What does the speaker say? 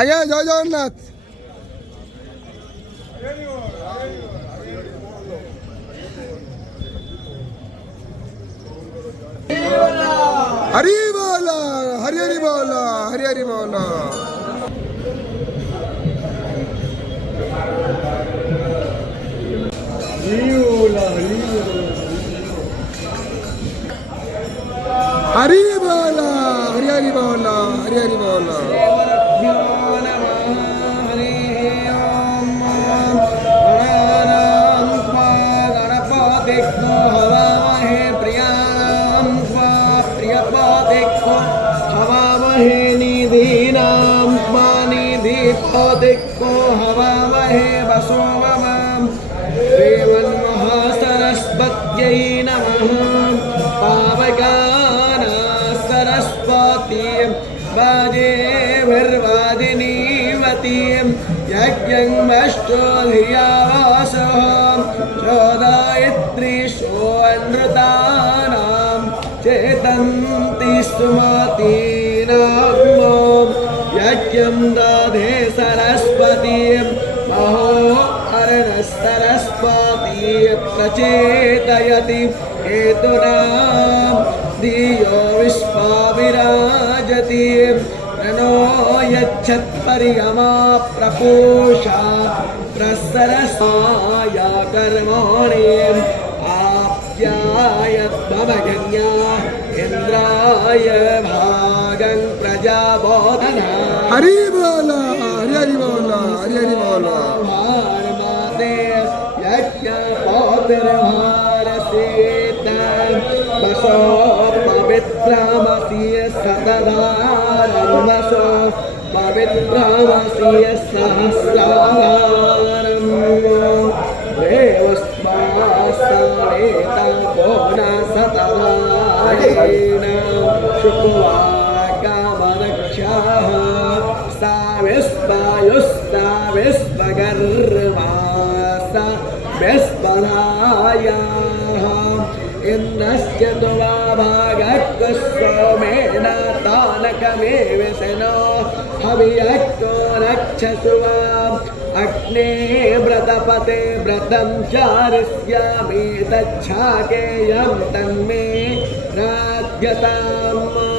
আগে জয় জগন্নাথ। হরি বল, হরি হরি বল, হরি হরি বল। हरी बोला, हरी हरी बोला, हरी हरी बोला। सरस्वत्यै नमः। पावकाना सरस्वती वाजेभिर्वादिनीवती यज्ञमष्टो धियावासः चोदयित्री सोऽनृतानां चेतन्ति सुमतीनां यज्ञं दधे सरस्वती महो सरस्वती प्रचेतयति हेतुनां धियो विश्वा विराजति प्रणो यच्छत्पर्यमा प्रपूषा प्रसरसाय कर्माणि आप्यायत्ममगन्या इन्द्राय भागं प्रजाबोधना। हरि बोला, हरि हरि बोला, हरि हरि बोला। बसो पवित्रमसि सतधारं बसो पवित्रमसि सहस्रारं देवस्मासारेता कोना सतधारेण शुक्वाकामरक्षाः सा विस्वायुस्ता विश्वगर्मा सा विस्वधायाः इन्द्रस्य द्वाभागः सोमेन तानकमेव सनो हवियक्तो रक्षसु वाम् अग्ने व्रतपते व्रतं चारिष्यामि तच्छाकेयं तन्मे राध्यताम्।